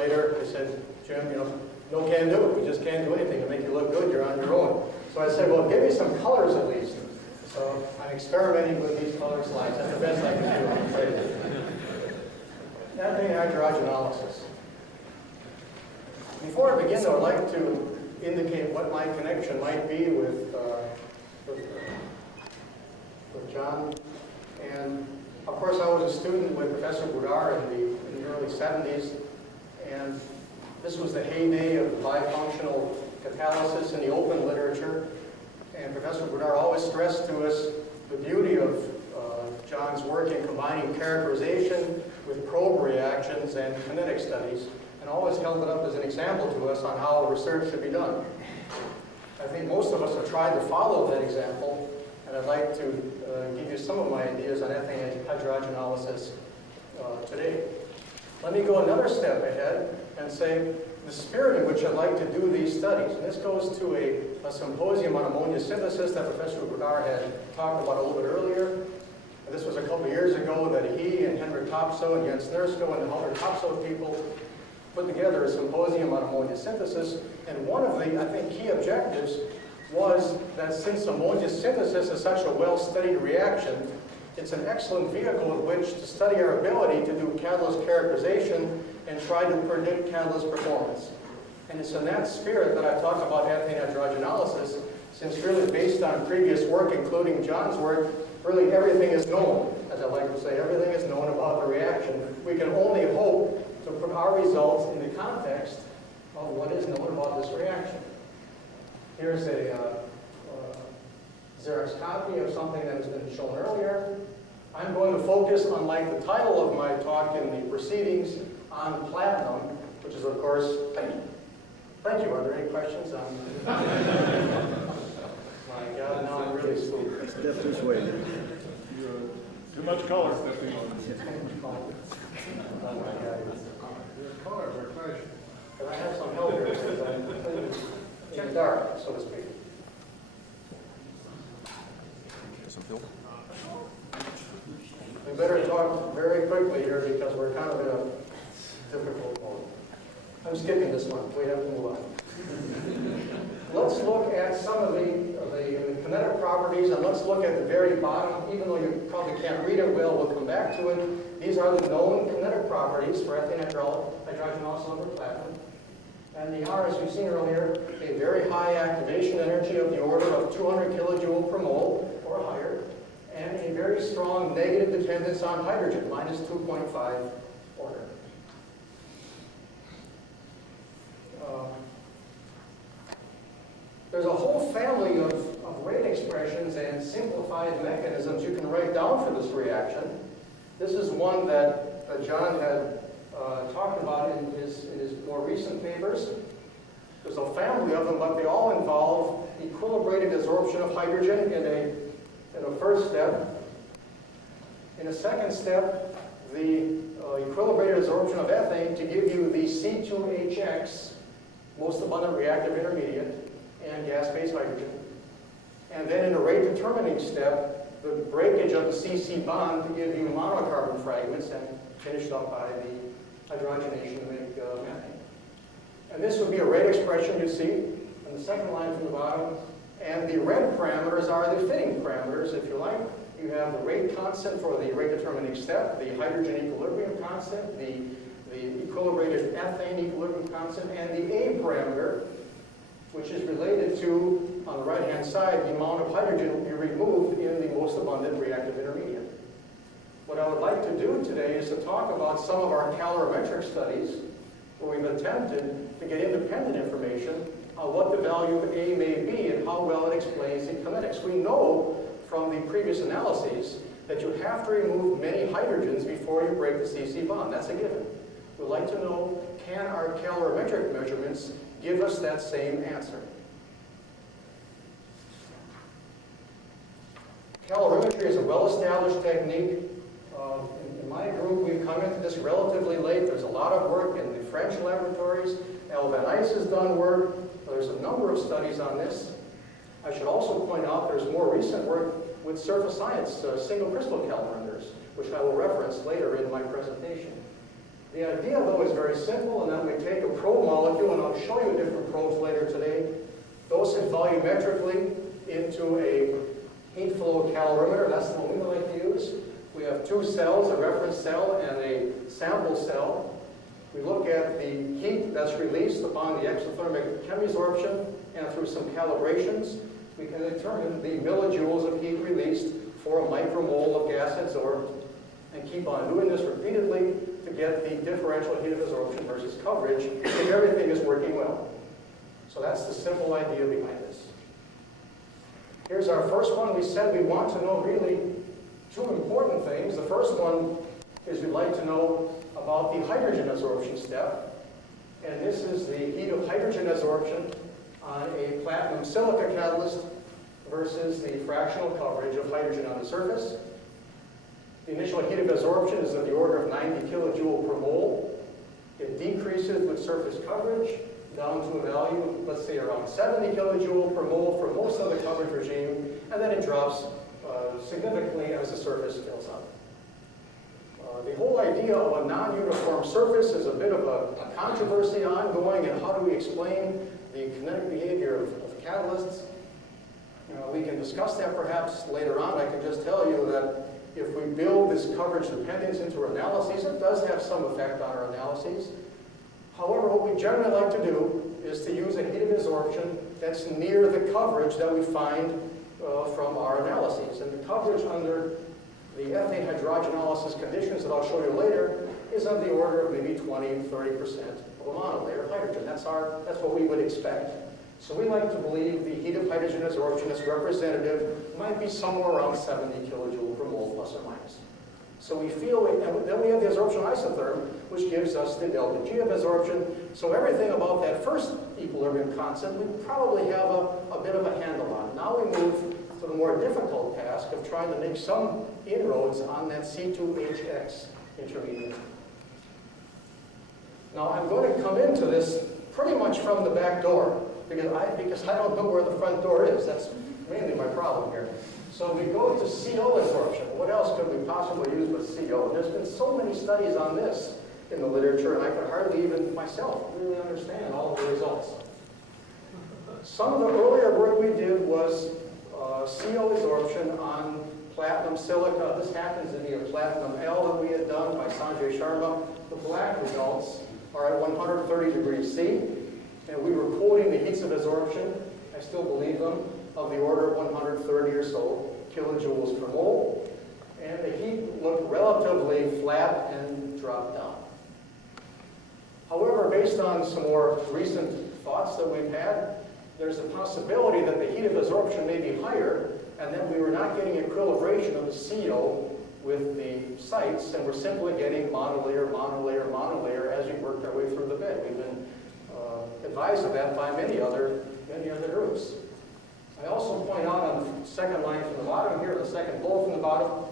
later, they said, Jim, no can do. You just can't do anything to make you look good. You're on your own. So I said, well, give me some colors at least. So I'm experimenting with these color slides. That's the best I can do, I'm afraid. Ethane hydrogenolysis. Before I begin, though, I'd like to indicate what my connection might be with John. And of course, I was a student with Professor Boudard in the early 70s, and this was the heyday of bifunctional catalysis in the open literature. And Professor Boudard always stressed to us the beauty of John's work in combining characterization with probe reactions and kinetic studies, and always held it up as an example to us on how research should be done. I think most of us have tried to follow that example, and I'd like to give you some of my ideas on ethane hydrogenolysis today. Let me go another step ahead and say the spirit in which I'd like to do these studies. And this goes to a symposium on ammonia synthesis that Professor Boudard had talked about a little bit earlier. This was a couple of years ago that he and Henrik Topsoe and Jens Nersko and the other Topsoe people put together a symposium on ammonia synthesis. And one of the, I think, key objectives was that since ammonia synthesis is such a well-studied reaction, it's an excellent vehicle with which to study our ability to do catalyst characterization and try to predict catalyst performance. And it's in that spirit that I talk about ethane hydrogenolysis, since really based on previous work, including John's work, really everything is known. As I like to say, everything is known about the reaction. We can only hope to put our results in the context of what is known about this reaction. Here's a Xerox copy of something that has been shown earlier. I'm going to focus, unlike the title of my talk in the proceedings, on platinum, which is, of course, thank you. Are there any questions on my God, now I'm really spooked. Step this way. Too much color. Oh my God. Colors are clashing. Can I have some help here? Because I'm in the dark, so to speak. We better talk very quickly here because we're kind of in a difficult mode. I'm skipping this one. We have to move on. Let's look at some of the kinetic properties, and let's look at the very bottom. Even though you probably can't read it well, we'll come back to it. These are the known kinetic properties for ethane hydrogenolysis over platinum. And they are, as we've seen earlier, a very high activation energy of the order of 200 kilojoule per mole or higher, and a very strong negative dependence on hydrogen, minus 2.5 order. There's a whole family of rate expressions and simplified mechanisms you can write down for this reaction. This is one that John had talked about in his more recent papers. There's a family of them, but they all involve equilibrated desorption of hydrogen in a first step. In a second step, the equilibrated desorption of ethane to give you the C2HX, most abundant reactive intermediate, and gas-phase hydrogen. And then in a rate-determining step, the breakage of the CC bond to give you monocarbon fragments and finished up by the hydrogenation to make methane. And this would be a rate expression you see on the second line from the bottom. And the red parameters are the fitting parameters, if you like. You have the rate constant for the rate-determining step, the hydrogen equilibrium constant, the equilibrated ethane equilibrium constant, and the A parameter, which is related to, on the right-hand side, the amount of hydrogen you removed in the most abundant reactive intermediate. What I would like to do today is to talk about some of our calorimetric studies where we've attempted to get independent information on what the value of A may be and how well it explains the kinetics. We know from the previous analyses that you have to remove many hydrogens before you break the CC bond. That's a given. We'd like to know, can our calorimetric measurements give us that same answer? Calorimetry is a well-established technique. In my group, we've come into this relatively late. There's a lot of work in the French laboratories. Al Van Ice has done work. There's a number of studies on this. I should also point out there's more recent work with surface science single crystal calorimeters, which I will reference later in my presentation. The idea, though, is very simple, and that we I'll show you different probes later today. Those sit volumetrically into a heat flow calorimeter. That's the one we like to use. We have two cells, a reference cell and a sample cell. We look at the heat that's released upon the exothermic chemisorption, and through some calibrations, we can determine the millijoules of heat released for a micromole of gas adsorbed, and keep on doing this repeatedly to get the differential heat of absorption versus coverage if everything is working well. So that's the simple idea behind this. Here's our first one. We said we want to know really two important things. The first one is we'd like to know about the hydrogen adsorption step. And this is the heat of hydrogen adsorption on a platinum silica catalyst versus the fractional coverage of hydrogen on the surface. The initial heat of adsorption is of the order of 90 kilojoule per mole. It decreases with surface coverage down to a value, let's say around 70 kilojoule per mole for most of the coverage regime, and then it drops significantly as the surface fills up. The whole idea of a non-uniform surface is a bit of a controversy ongoing, and how do we explain the kinetic behavior of catalysts? We can discuss that perhaps later on. I can just tell you that if we build this coverage dependence into our analyses, it does have some effect on our analyses. However, what we generally like to do is to use a heat of adsorption that's near the coverage that we find from our analyses. And the coverage under the ethane hydrogenolysis conditions that I'll show you later is of the order of maybe 20-30% of a monolayer of hydrogen. That's what we would expect. So we like to believe the heat of hydrogen adsorption that's representative might be somewhere around 70 kilojoule per mole plus or minus. So we feel, and then we have the adsorption isotherm, which gives us the delta G of adsorption. So everything about that first equilibrium constant, we probably have a bit of a handle on. Now we move to the more difficult task of trying to make some inroads on that C2HX intermediate. Now I'm going to come into this pretty much from the back door, because I don't know where the front door is. That's mainly my problem here. So we go to CO adsorption. What else could we possibly use with CO? There's been so many studies on this in the literature, and I could hardly even myself really understand all of the results. Some of the earlier work we did was CO adsorption on platinum silica. This happens to be a platinum L that we had done by Sanjay Sharma. The black results are at 130 degrees C, and we were quoting the heats of adsorption, I still believe them, of the order of 130 or so kilojoules per mole, and the heat looked relatively flat and dropped down. However, based on some more recent thoughts that we've had, there's a possibility that the heat of adsorption may be higher, and that we were not getting equilibration of the CO with the sites, and we're simply getting monolayer, monolayer, monolayer as we worked our way through the bed. We've been advised of that by many other groups. I also point out on the second line from the bottom here, the second bullet from the bottom,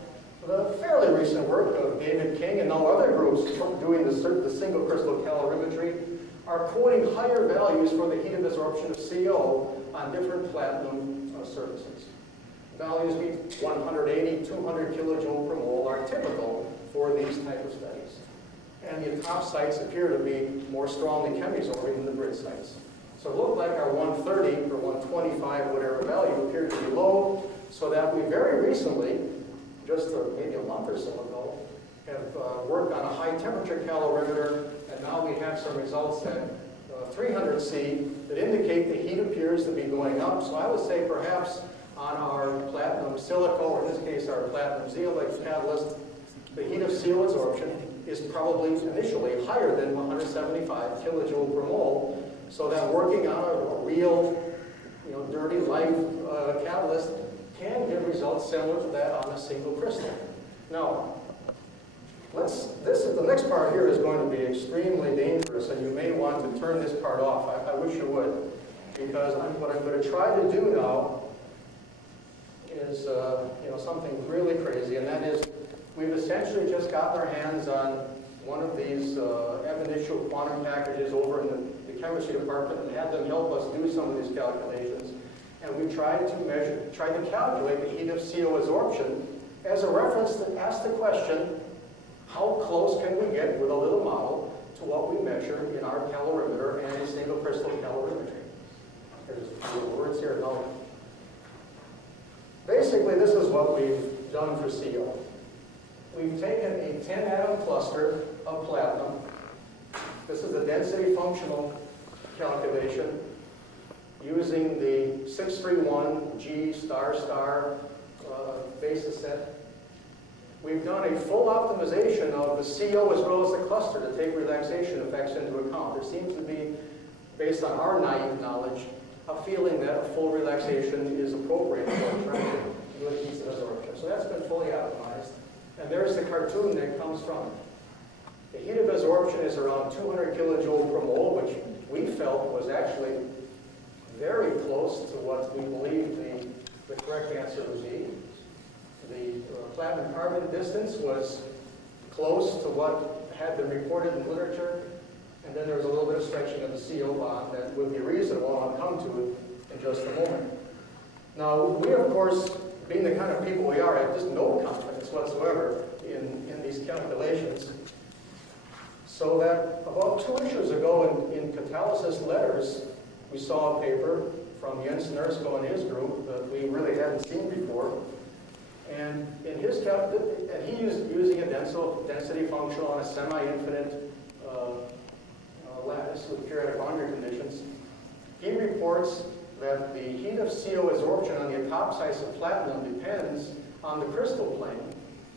the fairly recent work of David King and now other groups doing the single crystal calorimetry are quoting higher values for the heat of adsorption of CO on different platinum surfaces. Values be 180, 200 kilojoule per mole are typical for these type of studies. And the top sites appear to be more strongly chemisorpting than the bridge sites. So it looked like our 130 or 125, whatever value, appeared to be low, so that we very recently, just maybe a month or so ago, have worked on a high temperature calorimeter, and now we have some results at 300 C that indicate the heat appears to be going up. So I would say perhaps on our platinum silica, or in this case our platinum zeolite catalyst, the heat of CO adsorption is probably initially higher than 175 kilojoule per mole, so that working on a real, dirty life catalyst can give results similar to that on a single crystal. Now, the next part here is going to be extremely dangerous, and you may want to turn this part off. I wish you would, because what I'm going to try to do now is something really crazy, and that is we've essentially just gotten our hands on one of these ab initio quantum packages over in the chemistry department and had them help us do some of these calculations. And we tried to calculate the heat of CO adsorption as a reference to ask the question, how close can we get with a little model to what we measure in our calorimeter and a single crystal what we've done for CO. We've taken a 10-atom cluster of platinum. This is the density functional calculation using the 631 G star basis set. We've done a full optimization of the CO as well as the cluster to take relaxation effects into account. There seems to be, based on our naive knowledge, a feeling that a full relaxation is appropriate for trying to do a piece of absorption. So that's been fully optimized. And there's the cartoon that comes from it. The heat of absorption is around 200 kilojoule per mole, which we felt was actually very close to what we believed the correct answer would be. The platinum-carbon distance was close to what had been reported in literature, and then there was a little bit of stretching of the CO bond that would be reasonable, and I'll come to it in just a moment. Now, we, of course, being the kind of people we are, have just no confidence whatsoever in these calculations. So that about 2 issues ago in catalysis letters, we saw a paper from Jens Nersko and his group that we really hadn't seen before. And in his and he using a density function on a semi-infinite lattice with periodic boundary conditions. He reports that the heat of CO absorption on the apopsize of platinum depends on the crystal plane,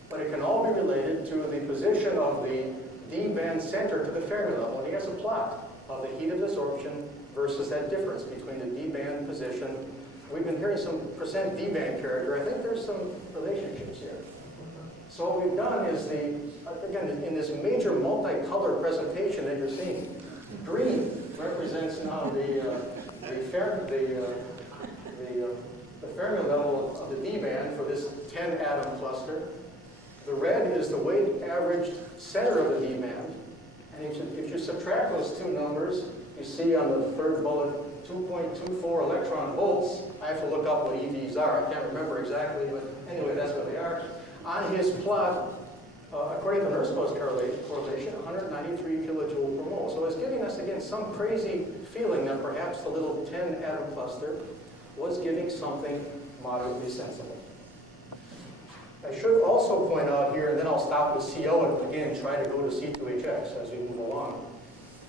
but it can all be related to the position of the D-band center to the Fermi level. And he has a plot of the heat of absorption versus that difference between the D-band position. We've been hearing some percent D-band character. I think there's some relationships here. So what we've done is again, in this major multicolored presentation that you're seeing, green represents now the Fermi level of the D-band for this 10-atom cluster. The red is the weight averaged center of the D-band. And if you subtract those two numbers, you see on the third bullet 2.24 electron volts. I have to look up what EVs are. I can't remember exactly, but anyway, that's what they are. On his plot, according to Nersko's correlation, 193 kilojoule per mole. So it's giving us, again, some crazy feeling that perhaps the little 10-atom cluster was giving something moderately sensible. I should also point out here, and then I'll stop with CO and again try to go to C2H6 as we move along.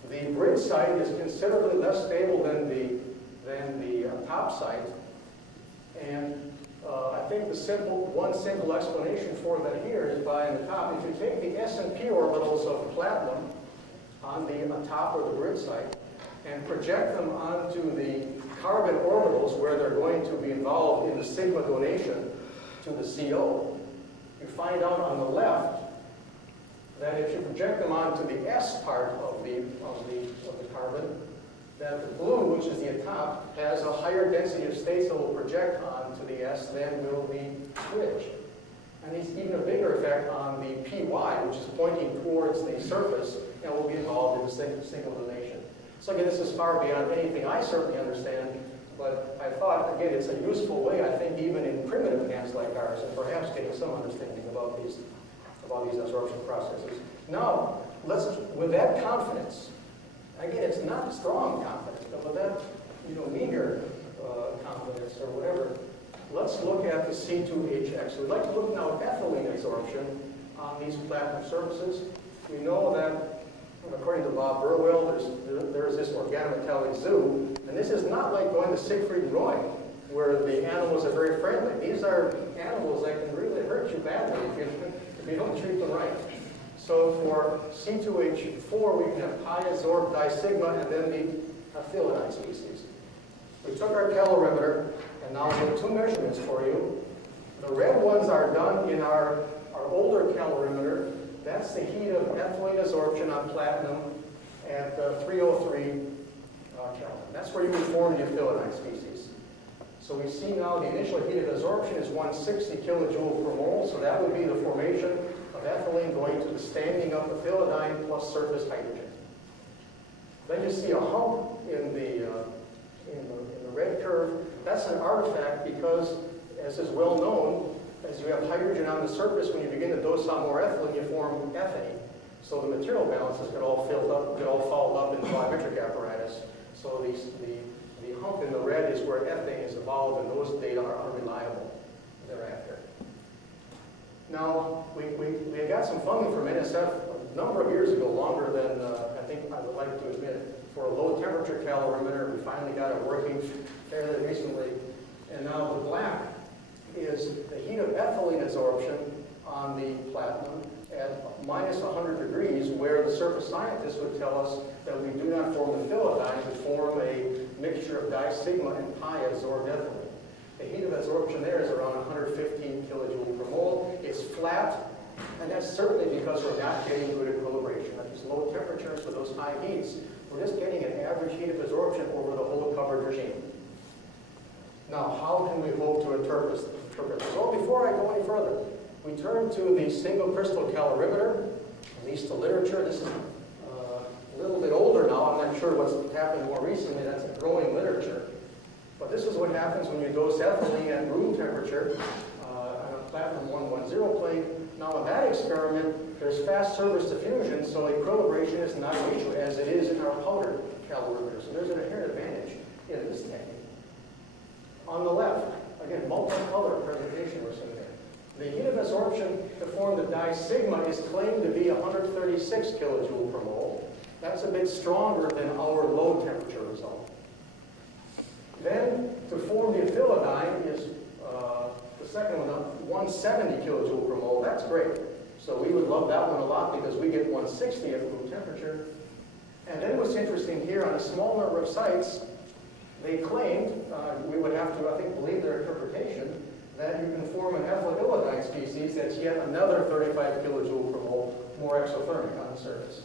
The bridge site is considerably less stable than the top site, and I think one simple explanation for that here is by on the top. If you take the S and P orbitals of platinum on top of the bridge site and project them onto the carbon orbitals where they're going to be involved in the sigma donation to the CO, you find out on the left that if you project them onto the S part of the carbon, that the blue, which is the top, has a higher density of states that will project onto the S than will the bridge. And there's even a bigger effect on the PY, which is pointing towards the surface and will be involved in the signal donation. So again, this is far beyond anything I certainly understand, but I thought, again, it's a useful way, I think, even in primitive hands like ours, and perhaps getting some understanding about these absorption processes. Now, with that confidence, again, it's not strong confidence, but with that, meager confidence or whatever, let's look at the C2H6. So we'd like to look now at ethylene absorption on these platinum surfaces. We know that, according to Bob Burwell, there's this organometallic zoo, and this is not like going to Siegfried and Roy, where the animals are very friendly. These are animals that can really hurt you badly if you don't treat them right. So for C2H4, we can have pi adsorbed disigma and then the ethylene species. We took our calorimeter, and now we'll do two measurements for you. The red ones are done in our older calorimeter. That's the heat of ethylene absorption on platinum at 303 Kelvin. That's where you would form the ethylene species. So we see now the initial heat of absorption is 160 kilojoule per mole, so that would be the formation of ethylene going to the standing up ethylene plus surface hydrogen. Then you see a hump in the red curve. That's an artifact because, as is well known, as you have hydrogen on the surface, when you begin to dose on more ethylene, you form ethane. So the material balances get all filled up, get all fouled up in the volumetric apparatus. So the hump in the red is where ethane is involved, and those data are unreliable thereafter. Now, we got some funding from NSF a number of years ago, longer than I think I would like to admit, for a low temperature calorimeter. We finally got it working fairly recently. And now the black is the heat of ethylene adsorption on the platinum at minus 100 degrees, where the surface scientists would tell us that we do not form the phyllidine, but form a mixture of disigma and pi adsorbed ethylene. The heat of adsorption there is around 115 kilojoule per mole. It's flat, and that's certainly because we're not getting good equilibration at these low temperatures with those high heats. We're just getting an average heat of adsorption over the whole covered regime. Now, how can we hope to interpret this? Well, before I go any further, we turn to the single crystal calorimeter, at least the literature. This is a little bit older now. I'm not sure what's happened more recently. That's a growing literature. But this is what happens when you dose ethylene at room temperature on a platinum 110 plate. Now, in that experiment, there's fast surface diffusion, so equilibration is not an issue, as it is in our powder calorimeter. So there's an inherent advantage in this technique. On the left, again, multicolor presentation we're seeing there. The heat of adsorption to form the disigma is claimed to be 136 kilojoule per mole. That's a bit stronger than our low temperature result. Then, to form the ethylidine is the second one up, 170 kilojoule per mole. That's great. So we would love that one a lot because we get 160 at room temperature. And then what's interesting here, on a small number of sites, they claimed, we would have to, I think, believe their interpretation, that you can form an ethyl species that's yet another 35 kilojoule per mole more exothermic on the surface.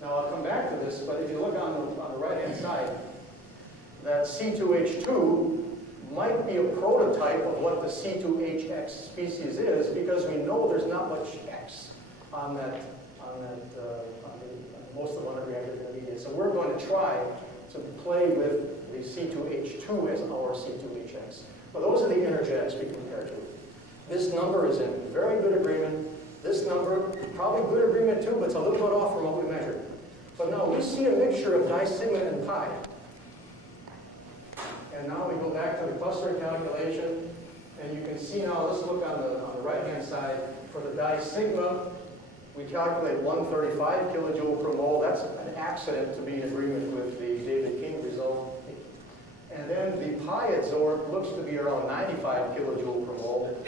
Now, I'll come back to this, but if you look on the right-hand side, that C2H2 might be a prototype of what the C2HX species is, because we know there's not much X on most of the one-reactive intermediate. So we're going to try to play with the C2H2 as our C2HX. Well, those are the energetics we compare to. This number is in very good agreement. This number, probably good agreement too, but it's a little bit off from what we measured. But now we see a mixture of disigma and pi. And now we go back to the cluster calculation, and you can see now, let's look on the right-hand side. For the disigma, we calculate 135 kilojoule per mole. That's an accident to be in agreement with the David King result. And then the pi adsorb looks to be around 95 kilojoule per mole.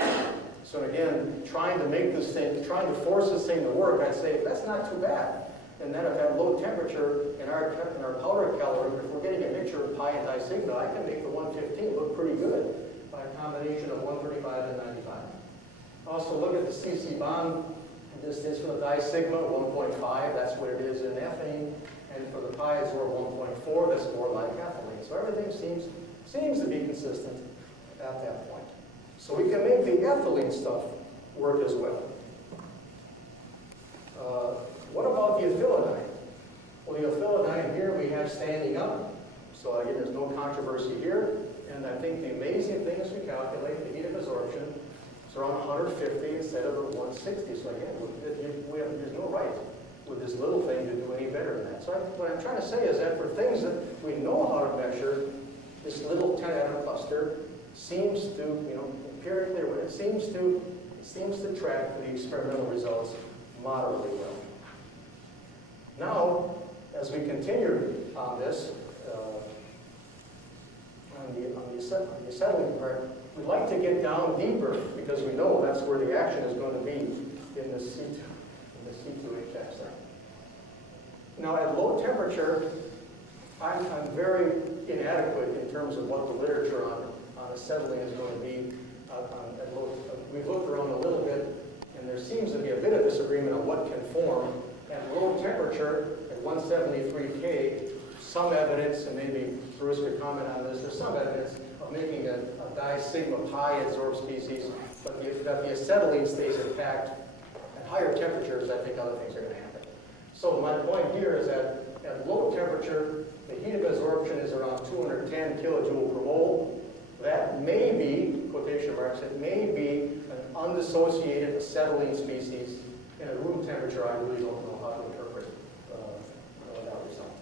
So again, trying to force this thing to work, I'd say that's not too bad. And then at low temperature, in our powder calorimeter, if we're getting a mixture of pi and disigma, I can make the 115 look pretty good by a combination of 135 and 95. Also look at the CC bond distance for the disigma, 1.5, that's what it is in ethane. And for the pi adsorb 1.4, that's more like ethylene. So everything seems to be consistent at that point. So we can make the ethylene stuff work as well. What about the ethylidine? Well, the ethylidine here we have standing up. So again, there's no controversy here. And I think the amazing thing is we calculate the heat of adsorption. It's around 150 instead of the 160. So again, there's no right with this little thing to do any better than that. So what I'm trying to say is that for things that we know how to measure, this little 10-atom cluster seems to, empirically, it seems to track the experimental results moderately well. Now, as we continue on this, on the acetylene part, we'd like to get down deeper because we know that's where the action is going to be in the C2HX. Now, at low temperature, I'm very inadequate in terms of what the literature on acetylene is going to be at low. We've looked around a little bit, and there seems to be a bit of disagreement on what can form at low temperature at 173 K. Some evidence, and maybe Bruce could comment on this, there's some evidence of making a disigma pi adsorbed species, but that the acetylene stays intact. At higher temperatures, I think other things are going to happen. So my point here is that at low temperature, the heat of adsorption is around 210 kilojoule per mole. That may be, quotation marks, it may be an undissociated acetylene species. And at room temperature, I really don't know how to interpret that result.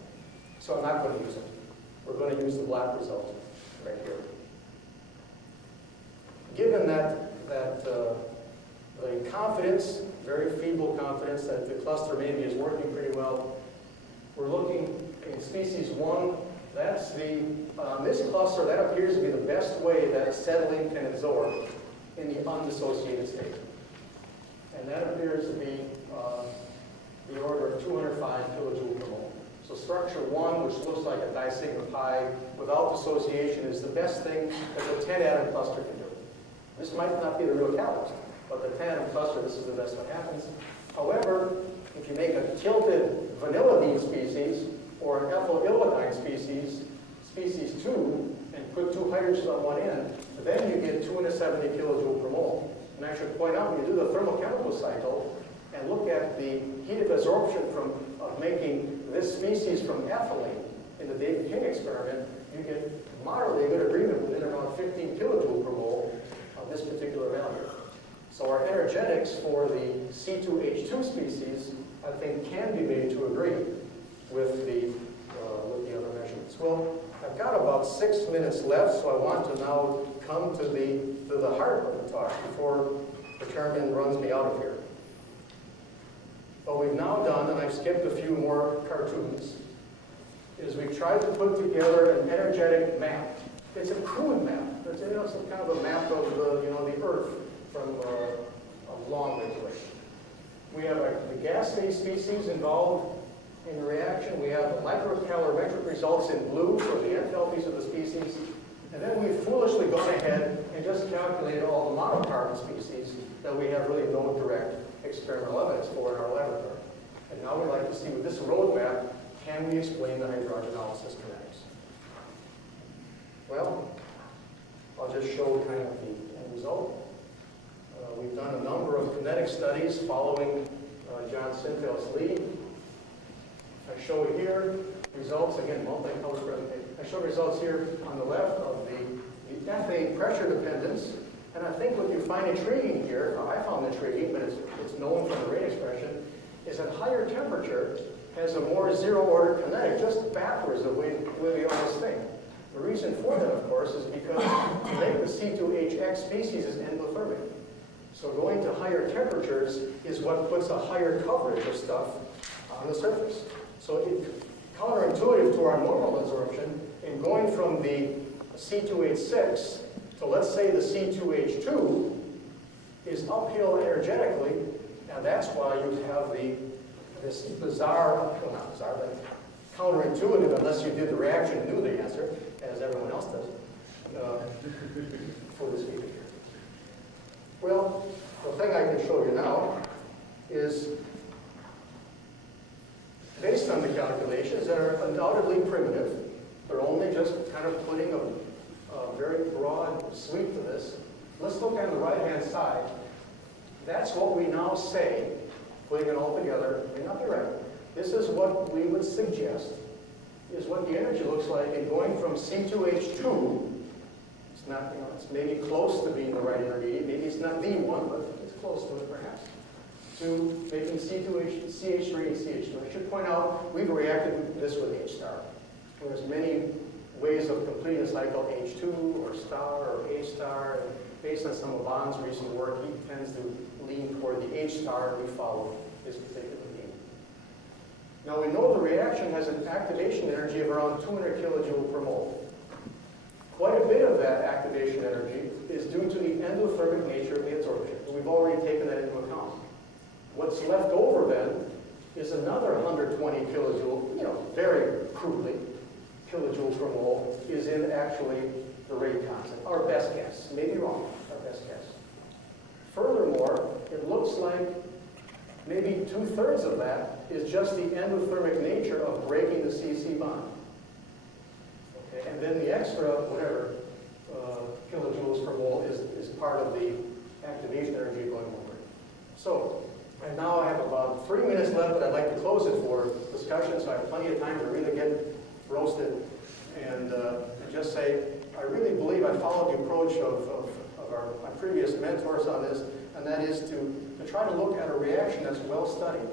So I'm not going to use it. We're going to use the black result right here. Given that the confidence, very feeble confidence that the cluster maybe is working pretty well. We're looking in species 1. That's the, this cluster, that appears to be the best way that acetylene can absorb in the undissociated state. And that appears to be the order of 205 kilojoule per mole. So structure 1, which looks like a disigma pi without dissociation, is the best thing that the 10-atom cluster can do. This might not be the real catalyst, but the 10-atom cluster, this is the best that happens. However, if you make a tilted vanilladine species or an ethyl iodine species, species 2, and put 2 hydrogens on one end, then you get 270 kilojoule per mole. And I should point out, when you do the thermochemical cycle and look at the heat of absorption of making this species from ethylene in the David King experiment, you get moderately good agreement within around 15 kilojoule per mole of this particular value. So our energetics for the C2H2 species, I think, can be made to agree with the other measurements. Well, I've got about 6 minutes left, so I want to now come to the heart of the talk before the chairman runs me out of here. What we've now done, and I've skipped a few more cartoons, is we've tried to put together an energetic map. It's a crude map. It's some kind of a map of the Earth from a long way away. We have the gas phase species involved in the reaction. We have the microcalorimetric results in blue for the enthalpies of the species. And then we've foolishly gone ahead and just calculated all the monocarbon species that we have really no direct experimental evidence for in our laboratory. And now we'd like to see with this roadmap, can we explain the hydrogenolysis kinetics? Well, I'll just show kind of the end result. We've done a number of kinetic studies following John Sinfeld's lead. I show here results, again, multicolored presentation. I show results here on the left of the ethane pressure dependence. And I think what you find intriguing here, I found intriguing, but it's known from the rate expression, is that higher temperature has a more zero-order kinetic, just backwards of the way we are this thing. The reason for that, of course, is because to make the C2HX species is endothermic. So going to higher temperatures is what puts a higher coverage of stuff on the surface. So it's counterintuitive to our normal absorption, in going from the C2H6 to, let's say, the C2H2 is uphill energetically, and that's why you have this bizarre, well, not bizarre, but counterintuitive, unless you did the reaction and knew the answer, as everyone else does, for this behavior. Well, the thing I can show you now is, based on the calculations that are undoubtedly primitive, they're only just kind of putting a very broad sweep to this. Let's look on the right-hand side. That's what we now say, putting it all together, may not be right. This is what we would suggest is what the energy looks like in going from C2H2. It's not, it's maybe close to being the right intermediate. Maybe it's not the one, but it's close to it perhaps. To making CH3 and CH2. I should point out, we've reacted this with H star. There's many ways of completing a cycle, H2 or star or H star. And based on some of Bond's recent work, he tends to lean toward the H star, and we follow his particular lean. Now we know the reaction has an activation energy of around 200 kilojoule per mole. Quite a bit of that activation energy is due to the endothermic nature of the absorption. And we've already taken that into account. What's left over then is another 120 kilojoule, very crudely, kilojoule per mole, is in actually the rate constant. Our best guess. Maybe wrong, our best guess. Furthermore, it looks like maybe 2/3 of that is just the endothermic nature of breaking the CC bond. Okay, and then the extra, whatever, kilojoules per mole is part of the activation energy going over. So, and now I have about 3 minutes left, but I'd like to close it for discussion, so I have plenty of time to really get roasted and just say, I really believe I followed the approach of my previous mentors on this, and that is to try to look at a reaction that's well studied.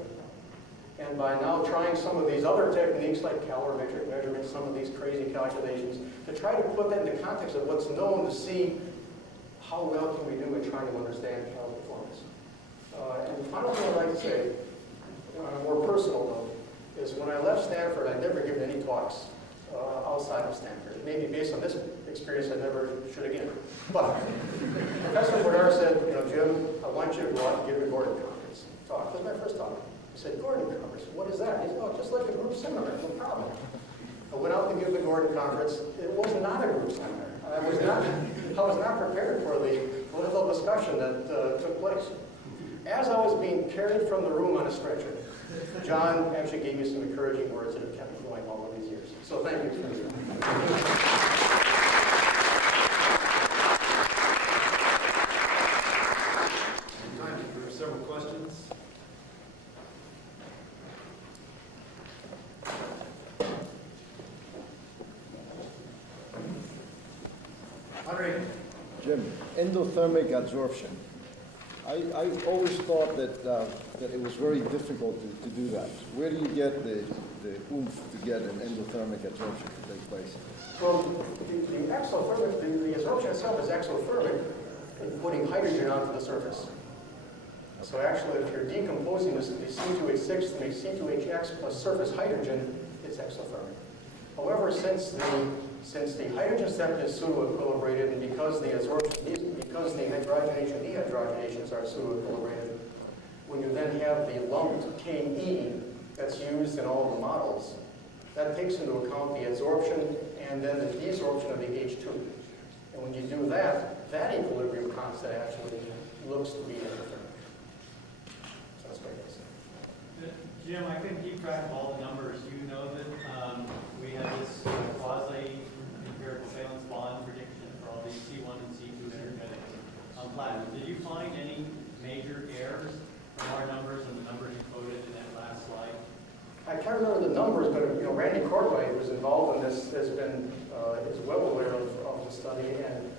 And by now trying some of these other techniques like calorimetric measurements, some of these crazy calculations, to try to put that in the context of what's known to see how well can we do in trying to understand cal performance. And the final thing I'd like to say, on a more personal note, is when I left Stanford, I'd never given any talks outside of Stanford. Maybe based on this experience, I never should again. But Professor Bernard said, Jim, I want you to go out and give a Gordon Conference talk. That was my first talk. He said, Gordon Conference, what is that? He said, oh, just like a group seminar, no problem. I went out to give the Gordon Conference. It was not a group seminar. I was not prepared for the political discussion that took place. As I was being carried from the room on a stretcher, John actually gave me some encouraging words that have kept me going all of these years. So thank you. Time for several questions. Andre. Jim, endothermic absorption. I always thought that it was very difficult to do that. Where do you get the oomph to get an endothermic absorption to take place? Well, the exothermic, the absorption itself is exothermic in putting hydrogen onto the surface. So actually, if you're decomposing the C2H6 to make C2HX plus surface hydrogen, it's exothermic. However, since the hydrogen step is pseudo-equilibrated, and because the hydrogenation and dehydrogenations are pseudo-equilibrated, when you then have the lumped Ke that's used in all the models, that takes into account the adsorption and then the desorption of the H2. And when you do that, that equilibrium constant actually looks to be endothermic. So that's what it is. Jim, I couldn't keep track of all the numbers. You know that we have this quasi-empirical valence bond prediction for all these C1 and C2 energetics on platinum. Did you find any major errors from our numbers and the numbers you quoted in that last slide? I can't remember the numbers, but Randy Corbett, who was involved in this, is well aware of the study, and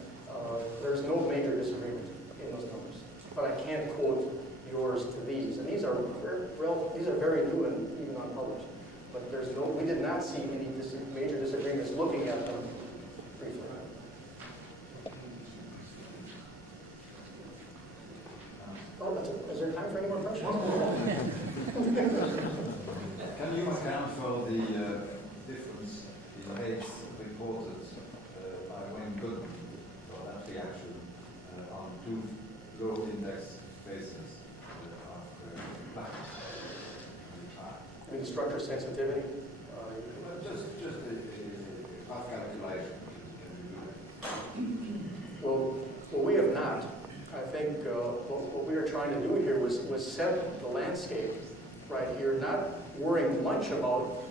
there's no major disagreement in those numbers. But I can't quote yours to these, and these are very new and even unpublished. But we did not see any major disagreements looking at them briefly. Is there time for any more questions? Can you account for the difference in rates reported by Wayne Goodman for that reaction on two low index bases of platinum? I mean, structure sensitivity. Just a rough calculation. Well, we have not. I think what we were trying to do here was set the landscape right here, not worrying much about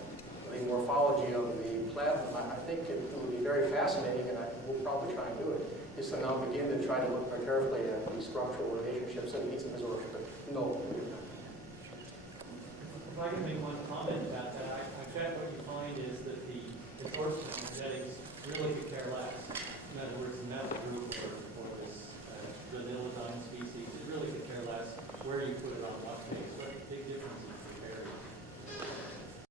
the morphology of the platinum. I think it would be very fascinating, and we'll probably try and do it, is to now begin to try to look more carefully at the structural relationships and needs of absorption. But no, we have not. If I can make one comment about that, I bet what you find is that the absorption energetics